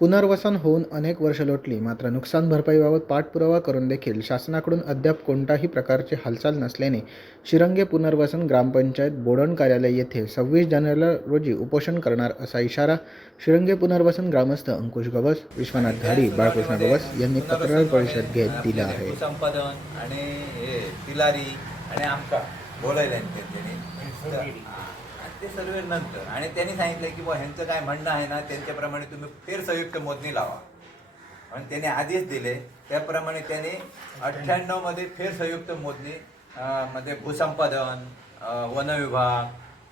पुनर्वसन होऊन अनेक वर्ष लोटली. मात्र नुकसान भरपाईबाबत पाठपुरावा करून देखील शासनाकडून अद्याप कोणताही प्रकारची हालचाल नसल्याने शिरंगे पुनर्वसन ग्रामपंचायत बोडण कार्यालय येथे सव्वीस जानेवारीला रोजी उपोषण करणार असा इशारा शिरंगे पुनर्वसन ग्रामस्थ अंकुश गवस विश्वनाथ घाडी बाळकृष्ण गवस यांनी पत्रकार परिषद घेत दिला आहे. संपादन आणि आणि बोलायला ते सर्वे नंतर. आणि त्यांनी सांगितलं की बुवा ह्यांचं काय म्हणणं आहे ना त्यांच्याप्रमाणे तुम्ही फेर संयुक्त मोजणी लावा. आणि त्याने आदेश दिले. त्याप्रमाणे त्यांनी अठ्ठ्याण्णवमध्ये फेर संयुक्त मोजणी मध्ये भूसंपादन वनविभाग वन विभाग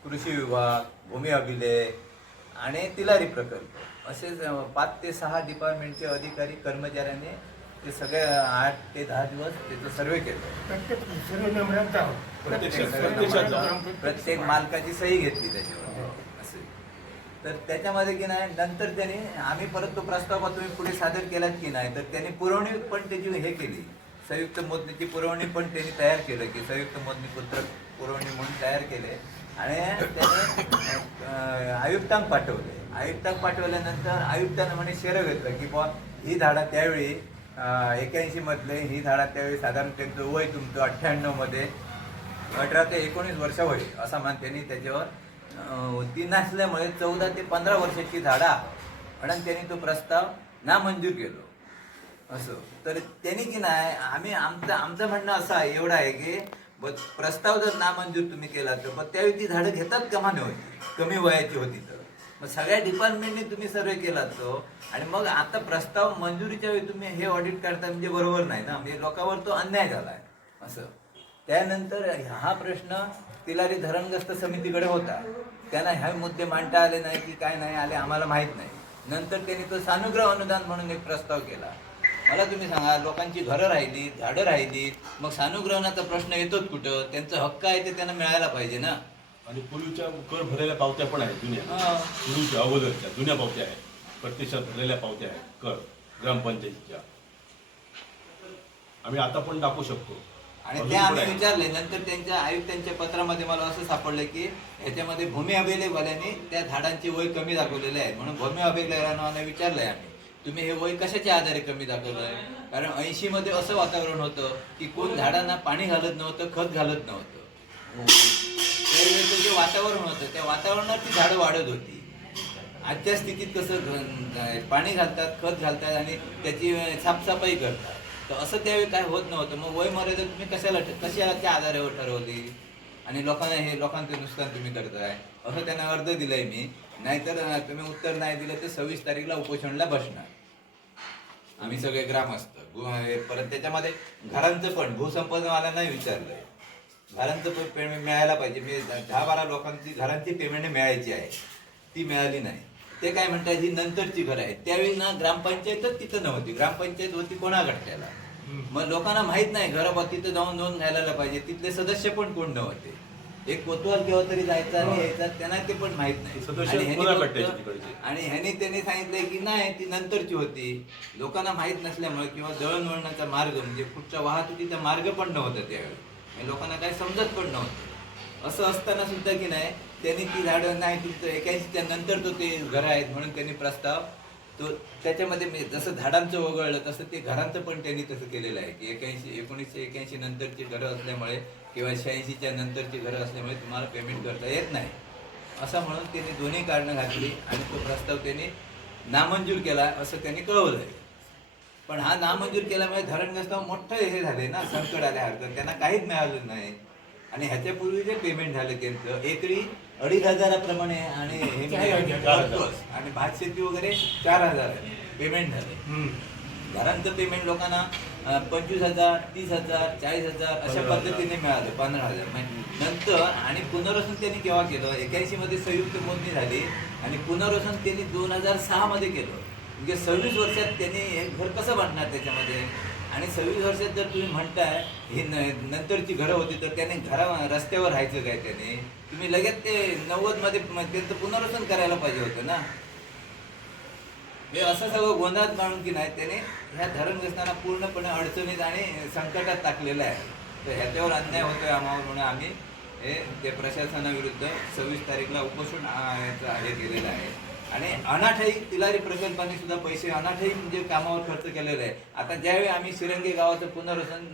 कृषी विभाग भूमी अभिलेख आणि तिलारी प्रकल्प. असे पाच ते सहा डिपार्टमेंटचे अधिकारी कर्मचाऱ्यांनी ते सगळे आठ ते दहा दिवस त्याचं सर्वे केलं. प्रत्येक सर्व नंबरात जावं प्रत्येक प्रत्येक सर्वे प्रत्येक मालकाची सही घेतली त्याच्यावर असे तर त्याच्यामध्ये की नाही नंतर त्यांनी आम्ही परत तो प्रस्ताव तुम्ही पुढे सादर केलात की नाही तर त्यांनी पुरवणी पण त्याची हे केली. संयुक्त मोजणीची पुरवणी पण त्यांनी तयार केलं की संयुक्त मोजणी पत्रक पुरवणी म्हणून तयार केले. आणि त्याने अं, आयुक्तांक पाठवले. आयुक्तांक पाठवल्यानंतर आयुक्तानं म्हणे शेर घेतलं की बुवा ही झाडं त्यावेळी एक्याऐंशी मधले ही झाडं त्यावेळी साधारण त्यांचं वय तुमचं अठ्ठ्याण्णवमध्ये अठरा ते एकोणीस वर्ष होईल असा मान त्यांनी त्याच्यावर. ती नसल्यामुळे चौदा ते पंधरा वर्षाची झाडा म्हणून त्यांनी तो प्रस्ताव नामंजूर केलो. असं. तर त्यांनी की नाही आम्ही आमचं आमचं म्हणणं असं आहे एवढं आहे की ब- प्रस्ताव जर नामंजूर तुम्ही केला तर मग त्यावेळी ती झाडं घेतात कमाने होती? कमी वयाची होती तर. मग सगळ्या डिपार्टमेंटने तुम्ही सर्वे केला तो. आणि मग आता प्रस्ताव मंजुरीच्या वेळी तुम्ही हे ऑडिट करता म्हणजे बरोबर नाही ना? म्हणजे लोकांवर तो अन्याय झालाय. असं. त्यानंतर हा प्रश्न तिलारी धरणग्रस्त समितीकडे होता. त्यांना ह्या मुद्दे मांडता आले नाही की काय नाही आले आम्हाला माहीत नाही. नंतर त्यांनी तो सानुग्रह अनुदान म्हणून एक प्रस्ताव केला. मला तुम्ही सांगा लोकांची घरं राहिली झाडं राहिली मग सानुग्रहणाचा प्रश्न येतोच कुठं? त्यांचा हक्क आहे ते त्यांना मिळायला पाहिजे ना? आणि पूर्वीच्या कर भरलेल्या पावत्या पण आहेत जुन्या. हा. पूर्वीच्या अगोदरच्या जुन्या पावत्या आहेत. प्रत्यक्षात भरलेल्या पावत्या आहेत कर ग्रामपंचायतीच्या. आम्ही आता पण दाखवू शकतो. आणि अजून ते पण आम्ही आहे. विचारले नंतर त्यांच्या आयुक्तांच्या पत्रामध्ये मला असं सापडलं की ह्याच्यामध्ये भूमी अभिलेखवाल्यांनी त्या झाडांचे वय कमी दाखवलेले आहे. म्हणून भूमी अभिलेखांना विचारलंय आम्ही. तुम्ही हे वय कशाच्या आधारे कमी दाखवलंय? कारण ऐंशी मध्ये असं वातावरण होतं की कोण झाडांना पाणी घालत नव्हतं खत घालत नव्हतं. त्यावेळेचं जे वातावरण होतं त्या वातावरणात ती झाडं वाढत होती. आजच्या स्थितीत कसं पाणी घालतात खत घालतात आणि त्याची साफसफाई करतात. तर असं त्यावेळी काय होत नव्हतं. मग वय मर्यादा तुम्ही कशाला कशाला त्या आधारावर ठरवली? आणि लोकांना हे लोकांचं नुकसान तुम्ही करताय? असं त्यांना अर्ज दिलाय मी. नाहीतर तुम्ही उत्तर नाही दिलं तर सव्वीस तारीखला उपोषणला बसणार. आम्ही सगळे ग्रामस्थ. हे परत त्याच्यामध्ये घरांचं पण भूसंपादनवाल्यांनाही विचारलंय. घरांचं पण पेमेंट मिळायला पाहिजे. मी दहा बारा लोकांची घरांची पेमेंट मिळायची आहे. ती मिळाली नाही. ते काय म्हणतात ही नंतरची घरं आहेत. त्यावेळी ना ग्रामपंचायतच तिथं नव्हती. ग्रामपंचायत होती कोणाकडे त्याला मग लोकांना माहीत नाही घराबा तिथं जाऊन नोंद घालायला पाहिजे. तिथले सदस्य पण कोण नव्हते. एक कोतवाल केव्हा तरी जायचा आणि यायचा त्यांना ते पण माहीत नाही. आणि ह्यांनी त्यांनी सांगितलंय की नाही ती नंतरची होती. लोकांना माहीत नसल्यामुळे किंवा दळणवळणाचा मार्ग म्हणजे पुढच्या वाहतुकीचा मार्ग पण नव्हता त्यावेळी. आणि लोकांना काही समजत पण नव्हतं. असं असताना सुद्धा की नाही त्यांनी ती झाडं नाही तुमचं एक्याऐंशीच्या नंतर तो ते घरं आहेत म्हणून त्यांनी प्रस्ताव तो त्याच्यामध्ये मी जसं झाडांचं वगळलं तसं ते घरांचं पण त्यांनी तसं केलेलं आहे की एक्याऐंशी एकोणीसशे एक्याऐंशी नंतरची घरं असल्यामुळे किंवा शहाऐंशीच्या नंतरची घरं असल्यामुळे तुम्हाला पेमेंट करता येत नाही. असं म्हणून त्यांनी दोन्ही कारणं घातली आणि तो प्रस्ताव त्यांनी नामंजूर केला असं त्यांनी आहे पण हा नामंजूर केल्यामुळे धरणग्रस्त मोठं हे झाले ना संकट आल्यासारखं त्यांना काहीच मिळालं नाही. आणि ह्याच्यापूर्वी जे पेमेंट झालं त्यांचं एकरी अडीच हजाराप्रमाणे आणि. आणि भात शेती वगैरे चार हजार पेमेंट झाले. घरांचं पेमेंट लोकांना पंचवीस हजार तीस हजार चाळीस हजार अशा. पद्धतीने मिळालं पंधरा हजार. नंतर आणि पुनर्वसन त्यांनी केव्हा केलं? एक्याऐंशी मध्ये संयुक्त मोजणी झाली आणि पुनर्वसन त्यांनी दोन हजार सहा मध्ये केलं. म्हणजे सव्वीस वर्षात त्यांनी हे घर कसं बांधणार त्याच्यामध्ये? आणि सव्वीस वर्षात जर तुम्ही म्हणताय ही न- नंतरची घरं होती तर त्याने घरा रस्त्यावर राहायचं काय त्याने? तुम्ही लगेच ते नव्वदमध्ये त्यांचं पुनर्वसन करायला पाहिजे होतं ना? हे असं सगळं गोंधळात मानून की नाही त्याने ह्या धरणग्रस्तांना पूर्णपणे अडचणीत आणि संकटात टाकलेलं आहे. तर ह्याच्यावर अन्याय होतोय आम्हाला म्हणून आम्ही हे ते प्रशासनाविरुद्ध सव्वीस तारीखला उपोषण याचं हे केलेलं आहे. आणि अनाठाई तिलारी प्रकल्पाने सुद्धा पैसे अनाठाई म्हणजे कामावर खर्च केलेला आहे. आता ज्यावेळी आम्ही शिरंगे गावाचं पुनर्वसन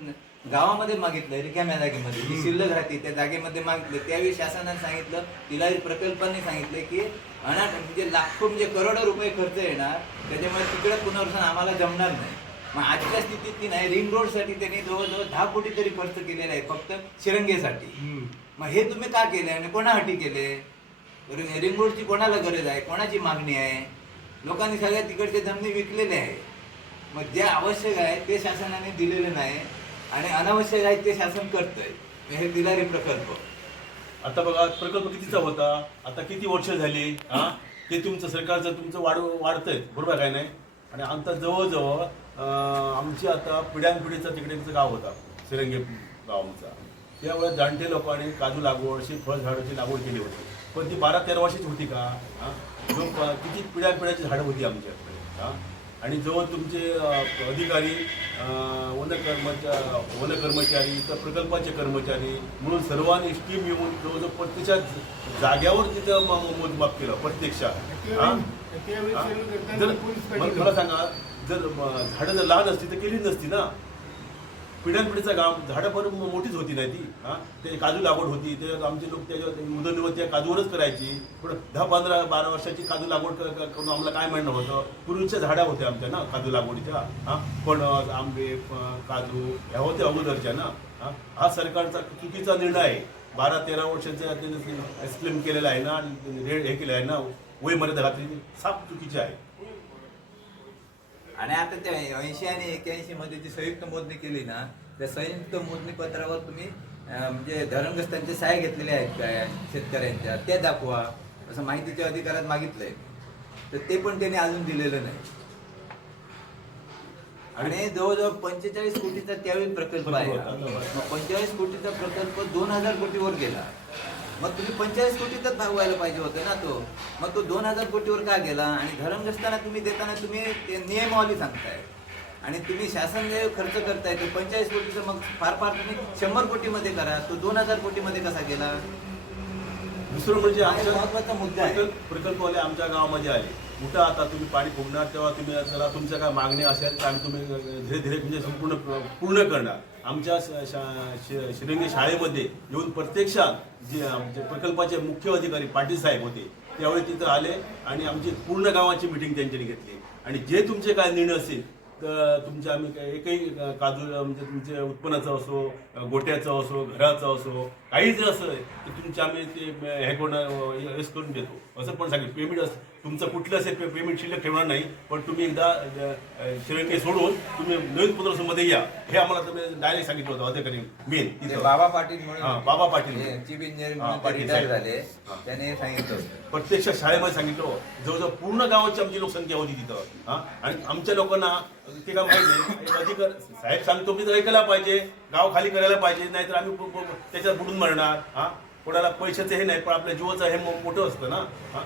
गावामध्ये मागितलं रिकाम्या जागेमध्ये जी शिल्लक राहते त्या जागेमध्ये मागितलं त्यावेळी शासनाने सांगितलं तिलारी प्रकल्पाने सांगितलं की अनाथ म्हणजे लाखो म्हणजे करोडो रुपये खर्च येणार त्याच्यामुळे तिकडे पुनर्वसन आम्हाला जमणार नाही. मग आजच्या स्थितीत ती नाही रिंग रोडसाठी त्यांनी जवळजवळ दहा कोटी तरी खर्च केलेला आहे फक्त शिरंगेसाठी. मग हे तुम्ही का केले आणि कोणासाठी केले रिंग रोडची कोणाला गरज आहे? कोणाची मागणी आहे? लोकांनी सगळ्या तिकडचे जमिनी विकलेले आहे मग जे आवश्यक आहे ते शासनाने दिलेले नाही आणि अनावश्यक आहे ते शासन करतंय. हे दिलारे प्रकल्प. आता बघा प्रकल्प कितीचा होता? आता किती वर्ष झाली? हा? ते तुमचं सरकारचं तुमचं वाढ वाढतंय. बरोबर काय नाही? आणि आमचा जवळजवळ आमची आता पिढ्यानपिढीचा तिकडे गाव होता. सिरंगे गाव आमचा त्यावेळेस जाणते लोकांनी काजू लागवड अशी फळ झाडाची लागवड केली होती. पण ती बारा तेरा वर्षाची होती का? जो किती पिढ्यानपिढ्याची झाडं होती आमच्याकडे हा? आणि जवळ तुमचे अधिकारी वन कर्मचा वन कर्मचारी तर प्रकल्पाचे कर्मचारी म्हणून सर्वांनी स्टीम येऊन जवळजवळ प्रत्येच्या जाग्यावर तिथं मोजमाप केलं प्रत्यक्षात जर मला सांगा जर झाडं जर लहान असती तर केलीच नसती ना? पिढ्यानपिढीचा गाव झाडं पण मोठीच होती नाही ती हा? ते काजू लागवड होती ते आमचे लोक त्याच्यावर उदरनिर्वाह त्या काजूवरच करायची. पण दहा पंधरा बारा वर्षाची काजू लागवड करून आम्हाला काय म्हणणं होतं? पूर्वीच्या झाड्या होत्या आमच्या ना काजू लागवडीच्या हा? फणस आंबे काजू ह्या होत्या अगोदरच्या ना हा? हा सरकारचा चुकीचा निर्णय आहे. बारा तेरा वर्षाचा त्यांनी एक्सप्लेन केलेला आहे ना आणि हे हे केलं आहे ना वय मर्यादा घातली साफ चुकीची आहे. आणि आता त्या ऐंशी आणि एक्याऐंशी मध्ये जी संयुक्त मोजणी केली ना त्या संयुक्त मोजणी पत्रावर तुम्ही म्हणजे धरणग्रस्तांचे सहाय्य घेतलेले आहेत काय शेतकऱ्यांच्या? ते दाखवा. असं माहितीच्या अधिकारात मागितलंय. तर ते पण त्यांनी अजून दिलेलं नाही. आणि जवळजवळ पंचेचाळीस कोटीचा त्यावेळी प्रकल्प आहे. मग पंचेचाळीस कोटीचा प्रकल्प दोन हजार कोटीवर गेला. मग तुम्ही पंचेचाळीस कोटीतच भागवायला पाहिजे होते ना तो. मग तो दोन हजार कोटीवर का गेला? आणि धरणग्रस्तांना तुम्ही देताना तुम्ही ते नियमावली सांगताय. आणि तुम्ही शासन जे खर्च करताय तो पंचेचाळीस कोटीचं मग फार फार तुम्ही शंभर कोटीमध्ये करा. तो दोन हजार कोटीमध्ये कसा गेला? दुसरं म्हणजे आमच्या महत्त्वाचा मुद्दा आहे. प्रकल्प- प्रकल्पवाले आमच्या गावामध्ये आले. कुठं आता तुम्ही पाणी फुगणार तेव्हा तुम्ही जरा तुमच्या काय मागणी असेल तर आम्ही तुम्ही धीरे धीरे म्हणजे संपूर्ण पूर्ण करणार. आमच्या श- शा- शि- शिरंगी शाळेमध्ये येऊन प्रत्यक्षात जे आमचे प्रकल्पाचे मुख्य अधिकारी पाटील साहेब होते त्यावेळी तिथं आले आणि आमची पूर्ण गावाची मिटिंग त्यांच्यानी घेतली. आणि जे तुमचे काय निर्णय असेल तर तुमच्या आम्ही काय एकही काजू म्हणजे तुमचे उत्पन्नाचं असो गोट्याचं असो घराचं असो काही जर असं तर तुमच्या आम्ही ते हे करून हेच करून देतो. असं पण सांगितलं पेमेंट असं तुमचं कुठलं असेल पेमेंट शिल्लक ठेवणार नाही पण तुम्ही एकदा श्रीलंके सोडून तुम्ही नवीन पुनर्वसनमध्ये या. हे आम्हाला तुम्ही डायरेक्ट सांगितलं होतं अधिकारी मेन बाबा पाटील म्हणून बाबा पाटील. चीफ इंजिनियर म्हणून पाटील रिटायर. झाले. त्याने सांगितलं प्रत्यक्ष शाळेमध्ये सांगितलं. जवळजवळ पूर्ण गावाची आमची लोकसंख्या होती तिथं. हा? आणि आमच्या लोकांना ते काय माहिती अधिकार साहेब सांगतो मी तर ऐकायला पाहिजे. गाव खाली करायला पाहिजे. नाहीतर आम्ही त्याच्यात बुडून मरणार. हा? कोणाला पैशाचं हे नाही पण आपल्या जीवाचं हे मोठं असतं ना. हा?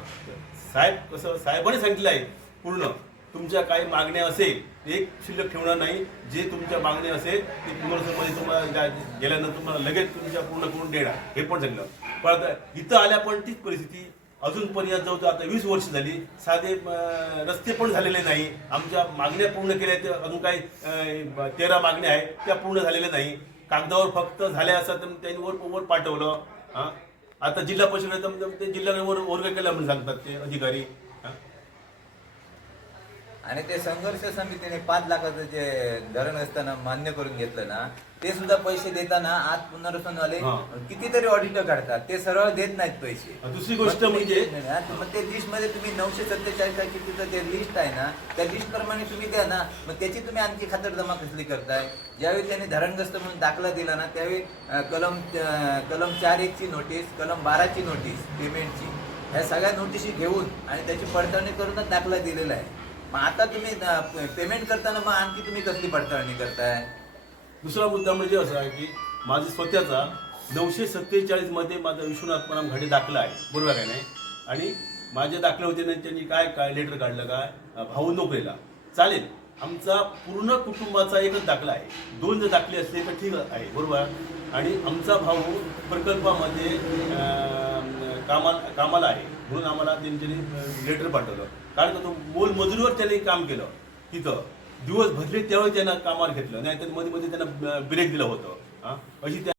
साहेब कसं साहेबांनी सांगितलं आहे पूर्ण. तुमच्या काही मागण्या असेल एक शिल्लक ठेवणार नाही. जे तुमच्या मागण्या असेल ते पुनर्समध्ये तुम्हाला गेल्यानंतर तुम्हाला लगेच तुमच्या पूर्ण करून देणार. हे पण सांगितलं. पण आता इथं आल्या पण तीच परिस्थिती. अजूनपर्यंत जवळ आता वीस वर्ष झाली. साधे रस्ते पण झालेले नाही. आमच्या मागण्या पूर्ण केल्या त्या अजून काही तेरा मागण्या आहेत त्या पूर्ण झालेल्या नाही. कागदावर फक्त झाल्या असं तर त्यांनी वर वर पाठवलं. हां? आता जिल्हा परिषद ते वर्ग केला म्हणून सांगतात ते अधिकारी. आणि ते संघर्ष समितीने पाच लाखाचं जे धरण असताना मान्य करून घेतलं ना ते सुद्धा पैसे देताना आज पुनर्वसनवाले हा. कितीतरी ऑडिटर काढतात. ते सरळ देत नाहीत पैसे. दुसरी गोष्ट मग म्हणजे- हा, मग ते लिस्टमध्ये तुम्ही नऊशे सत्तेचाळीस काय कितीचं ते लिस्ट आहे ना त्या लिस्ट प्रमाणे तुम्ही द्या ना. मग त्याची तुम्ही आणखी खातरजमा कसली करताय? ज्यावेळी त्यांनी धरणग्रस्त म्हणून दाखला दिला ना त्यावेळी अं, कलम अं, कलम चार एक ची नोटीस कलम बाराची नोटीस पेमेंटची ह्या सगळ्या नोटिशी घेऊन आणि त्याची पडताळणी करूनच दाखला दिलेला आहे. मग आता तुम्ही पेमेंट करताना मग आणखी तुम्ही कसली पडताळणी करताय? दुसरा मुद्दा म्हणजे असा आहे की माझा स्वतःचा नऊशे सत्तेचाळीसमध्ये माझा विश्वनाथ पराम घाटे दाखला आहे. बरोबर आहे नाही? आणि माझे दाखले होते ना त्यांनी काय काय लेटर काढलं काय? भाऊ नोकरीला. चालेल. आमचा पूर्ण कुटुंबाचा एकच दाखला आहे. दोन जर दाखले असले तर ठीक आहे बरोबर? आणि आमचा भाऊ प्रकल्पामध्ये कामा कामाला कामाला आहे. म्हणून आम्हाला त्यांनी लेटर पाठवलं. कारण का तो मोल मजुरीवर त्यांनी काम केलं. तिथं दिवस भरले त्यावेळी त्यांना कामावर घेतलं. नाही तर मध्ये मध्ये त्यांना ब्रेक दिलं होतं. हा? अशी त्या